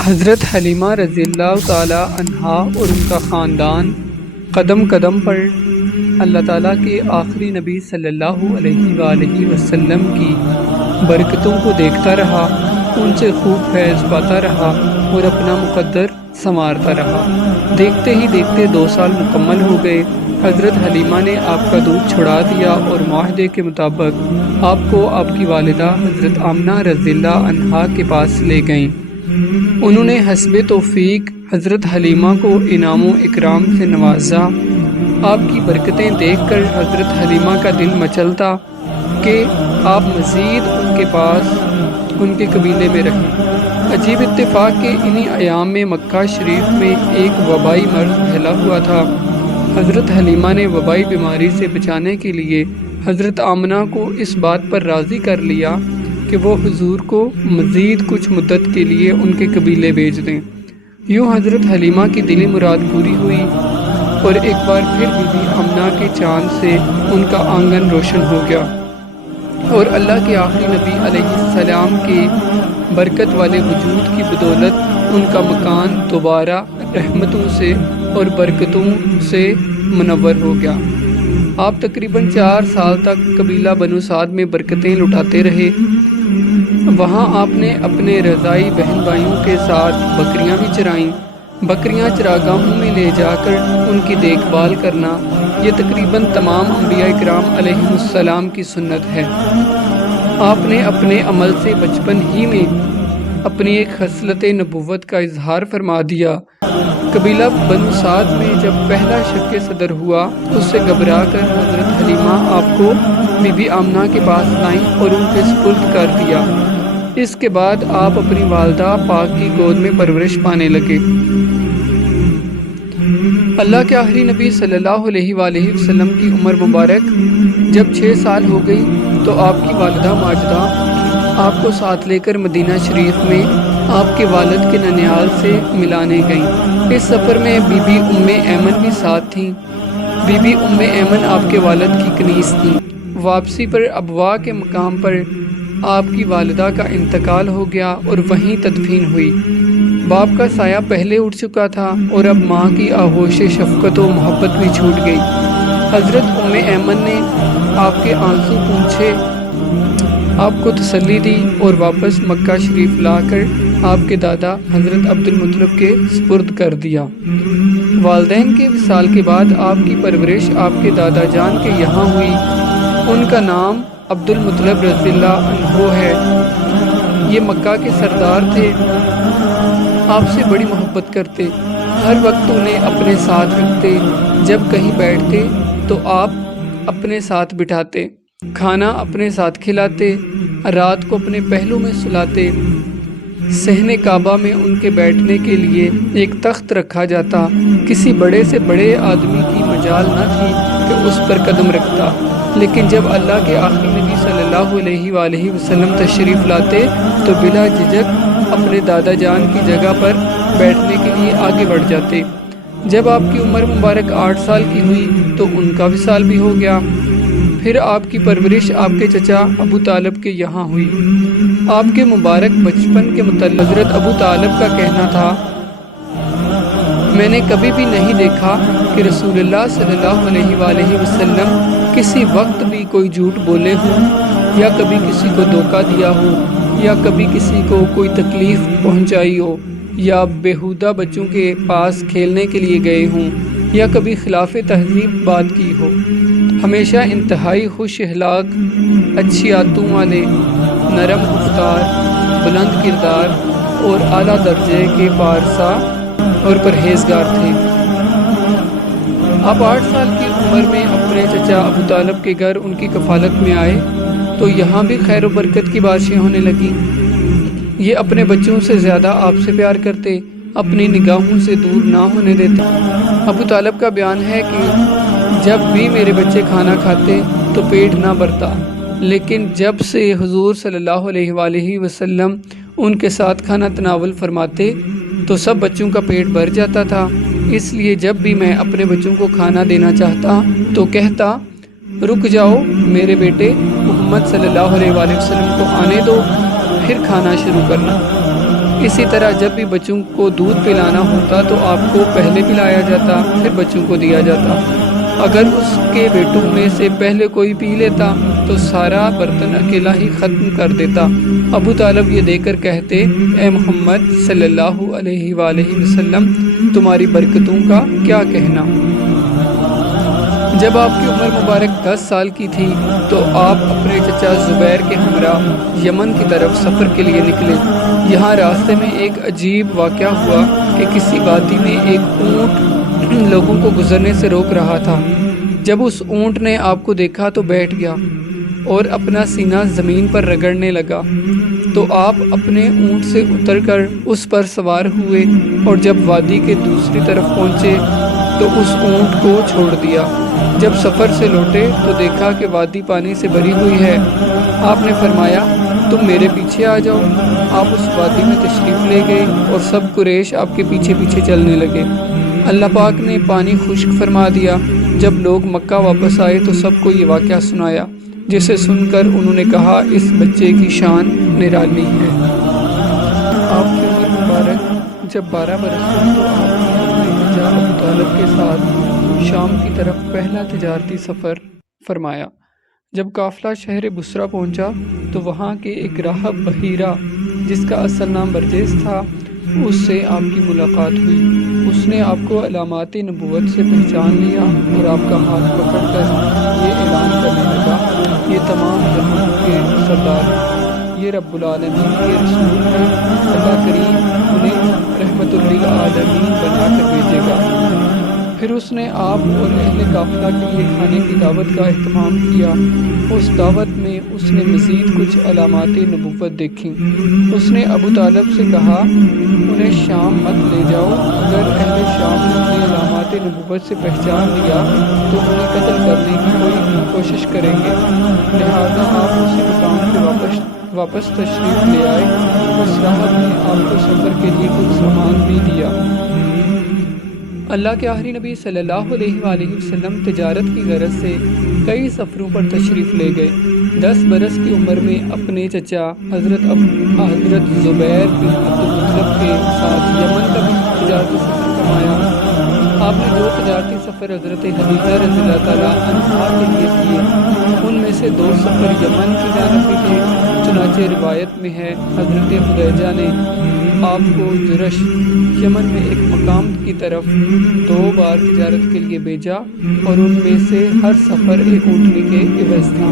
حضرت حلیمہ رضی اللہ تعالی عنہا اور ان کا خاندان قدم قدم پر اللہ تعالیٰ کے آخری نبی صلی اللہ علیہ وآلہ وسلم کی برکتوں کو دیکھتا رہا، ان سے خوب فیض پاتا رہا اور اپنا مقدر سنوارتا رہا۔ دیکھتے ہی دیکھتے 2 سال مکمل ہو گئے۔ حضرت حلیمہ نے آپ کا دودھ چھڑا دیا اور معاہدے کے مطابق آپ کو آپ کی والدہ حضرت آمنہ رضی اللہ عنہا کے پاس لے گئیں۔ انہوں نے حسب توفیق حضرت حلیمہ کو انعام و اکرام سے نوازا۔ آپ کی برکتیں دیکھ کر حضرت حلیمہ کا دل مچلتا کہ آپ مزید ان کے پاس ان کے قبیلے میں رہیں۔ عجیب اتفاق کہ انہی ایام میں مکہ شریف میں ایک وبائی مرض پھیلا ہوا تھا۔ حضرت حلیمہ نے وبائی بیماری سے بچانے کے لیے حضرت آمنہ کو اس بات پر راضی کر لیا کہ وہ حضور کو مزید کچھ مدت کے لیے ان کے قبیلے بھیج دیں۔ یوں حضرت حلیمہ کی دلی مراد پوری ہوئی اور ایک بار پھر بی بی آمنہ کے چاند سے ان کا آنگن روشن ہو گیا اور اللہ کے آخری نبی علیہ السلام کے برکت والے وجود کی بدولت ان کا مکان دوبارہ رحمتوں سے اور برکتوں سے منور ہو گیا۔ آپ تقریباً 4 سال تک قبیلہ بنو سعد میں برکتیں لٹاتے رہے۔ وہاں آپ نے اپنے رضائی بہن بھائیوں کے ساتھ بکریاں بھی چرائیں۔ بکریاں چراگاہوں میں لے جا کر ان کی دیکھ بھال کرنا یہ تقریباً تمام انبیاء کرام علیہم السلام کی سنت ہے۔ آپ نے اپنے عمل سے بچپن ہی میں اپنی ایک خصلت نبوت کا اظہار فرما دیا۔ قبیلہ بنو سعد میں جب پہلا شک صدر ہوا، اس سے گھبرا کر حضرت حلیمہ آپ کو بی بی آمنہ کے پاس لائیں اور ان کے سپرد کر دیا۔ اس کے بعد آپ اپنی والدہ پاک کی گود میں پرورش پانے لگے۔ اللہ کے آخری نبی صلی اللہ علیہ وآلہ وسلم کی عمر مبارک جب 6 سال ہو گئی تو آپ کی والدہ ماجدہ آپ کو ساتھ لے کر مدینہ شریف میں آپ کے والد کے ننیال سے ملانے گئیں۔ اس سفر میں بی بی ام ایمن بھی ساتھ تھیں۔ بی بی ام ایمن آپ کے والد کی کنیز تھیں۔ واپسی پر ابوا کے مقام پر آپ کی والدہ کا انتقال ہو گیا اور وہیں تدفین ہوئی۔ باپ کا سایہ پہلے اٹھ چکا تھا اور اب ماں کی آغوش شفقت و محبت بھی چھوٹ گئی۔ حضرت ام ایمن نے آپ کے آنسو پونچھے، آپ کو تسلی دی اور واپس مکہ شریف لا کر آپ کے دادا حضرت عبد المطلب کے سپرد کر دیا۔ والدین کے وصال کے بعد آپ کی پرورش آپ کے دادا جان کے یہاں ہوئی۔ ان کا نام عبد المطلب رضی اللہ عنہ ہے۔ یہ مکہ کے سردار تھے، آپ سے بڑی محبت کرتے، ہر وقت انہیں اپنے ساتھ رکھتے، جب کہیں بیٹھتے تو آپ اپنے ساتھ بٹھاتے، کھانا اپنے ساتھ کھلاتے، رات کو اپنے پہلو میں سلاتے۔ صحن کعبہ میں ان کے بیٹھنے کے لیے ایک تخت رکھا جاتا، کسی بڑے سے بڑے آدمی کی مجال نہ تھی کہ اس پر قدم رکھتا، لیکن جب اللہ کے آخری نبی صلی اللہ علیہ وآلہ وسلم تشریف لاتے تو بلا جھجک اپنے دادا جان کی جگہ پر بیٹھنے کے لیے آگے بڑھ جاتے۔ جب آپ کی عمر مبارک 8 سال کی ہوئی تو ان کا وصال بھی ہو گیا۔ پھر آپ کی پرورش آپ کے چچا ابو طالب کے یہاں ہوئی۔ آپ کے مبارک بچپن کے متعلق حضرت ابو طالب کا کہنا تھا، میں نے کبھی بھی نہیں دیکھا کہ رسول اللہ صلی اللہ علیہ وآلہ وسلم کسی وقت بھی کوئی جھوٹ بولے ہوں یا کبھی کسی کو دھوکہ دیا ہو یا کبھی کسی کو کوئی تکلیف پہنچائی ہو یا بیہودہ بچوں کے پاس کھیلنے کے لیے گئے ہوں یا کبھی خلاف تہذیب بات کی ہو۔ ہمیشہ انتہائی خوش اخلاق، اچھی عادتوں والے، نرم گفتار، بلند کردار اور اعلیٰ درجے کے پارسا اور پرہیزگار تھے۔ آپ 8 سال کی عمر میں اپنے چچا ابو طالب کے گھر ان کی کفالت میں آئے تو یہاں بھی خیر و برکت کی بارشیں ہونے لگیں۔ یہ اپنے بچوں سے زیادہ آپ سے پیار کرتے، اپنی نگاہوں سے دور نہ ہونے دیتے۔ ابو طالب کا بیان ہے کہ جب بھی میرے بچے کھانا کھاتے تو پیٹ نہ بھرتا، لیکن جب سے حضور صلی اللہ علیہ وآلہ وسلم ان کے ساتھ کھانا تناول فرماتے تو سب بچوں کا پیٹ بھر جاتا تھا۔ اس لیے جب بھی میں اپنے بچوں کو کھانا دینا چاہتا تو کہتا، رک جاؤ میرے بیٹے، محمد صلی اللہ علیہ وآلہ وسلم کو آنے دو، پھر کھانا شروع کرنا۔ اسی طرح جب بھی بچوں کو دودھ پلانا ہوتا تو آپ کو پہلے پلایا جاتا، پھر بچوں کو دیا جاتا۔ اگر اس کے بیٹوں میں سے پہلے کوئی پی لیتا تو سارا برتن اکیلا ہی ختم کر دیتا۔ ابو طالب یہ دیکھ کر کہتے، اے محمد صلی اللہ علیہ وآلہ وسلم، تمہاری برکتوں کا کیا کہنا؟ جب آپ کی عمر مبارک 10 سال کی تھی تو آپ اپنے چچا زبیر کے ہمراہ یمن کی طرف سفر کے لیے نکلے۔ یہاں راستے میں ایک عجیب واقعہ ہوا کہ کسی وادی میں ایک اونٹ لوگوں کو گزرنے سے روک رہا تھا۔ جب اس اونٹ نے آپ کو دیکھا تو بیٹھ گیا اور اپنا سینہ زمین پر رگڑنے لگا، تو آپ اپنے اونٹ سے اتر کر اس پر سوار ہوئے اور جب وادی کے دوسری طرف پہنچے تو اس اونٹ کو چھوڑ دیا۔ جب سفر سے لوٹے تو دیکھا کہ وادی پانی سے بھری ہوئی ہے۔ آپ نے فرمایا، تم میرے پیچھے آ جاؤ۔ آپ اس وادی میں تشریف لے گئے اور سب قریش آپ کے پیچھے پیچھے چلنے لگے۔ اللہ پاک نے پانی خشک فرما دیا۔ جب لوگ مکہ واپس آئے تو سب کو یہ واقعہ سنایا، جسے سن کر انہوں نے کہا، اس بچے کی شان نرالی ہے۔ آپ کی عمر مبارک جب 12 برس ہوئی تو آپ نے اپنے چچا ابو طالب کے ساتھ شام کی طرف پہلا تجارتی سفر فرمایا۔ جب قافلہ شہر بصرہ پہنچا تو وہاں کے ایک راہب بحیرہ، جس کا اصل نام برجس تھا، اس سے آپ کی ملاقات ہوئی۔ اس نے آپ کو علامات نبوت سے پہچان لیا اور آپ کا ہاتھ پکڑ کر یہ اعلان کرنے لگا، یہ تمام جہاں کے سردار ہیں، یہ رب العالمین کے رسول ہیں، اللہ کریم انہیں رحمت للعالمین بنا کر بھیجے گا۔ پھر اس نے آپ اور اہل قافلہ کے لیے کھانے کی دعوت کا اہتمام کیا۔ اس دعوت میں اس نے مزید کچھ علامات نبوت دیکھیں۔ اس نے ابو طالب سے کہا، انہیں شام مت لے جاؤ، اگر اہل شام نے انہیں علامات نبوت سے پہچان لیا تو انہیں قتل کرنے کی کوئی کوشش کریں گے، لہذا آپ اسی مقام سے واپس تشریف لے آئے۔ اس راہب نے آپ کو سفر کے لیے کچھ سامان بھی دیا۔ اللہ کے آخری نبی صلی اللہ علیہ وآلہ وسلم تجارت کی غرض سے کئی سفروں پر تشریف لے گئے۔ 10 برس کی عمر میں اپنے چچا حضرت زبیر بن عبدالمطلب کے ساتھ یمن کا بھی تجارتی سفر فرمایا۔ آپ نے 2 تجارتی سفر حضرت حدیجہ رضی اللہ تعالیٰ عنہا کے لیے کیے، ان میں سے 2 سفر یمن کی جانب بھی تھے۔ چنانچہ روایت میں ہے، حضرت خدیجہ نے آپ کو جرش یمن میں ایک مقام کی طرف 2 بار تجارت کے لیے بھیجا اور ان میں سے ہر سفر ایک اونٹنی کے عوض تھا۔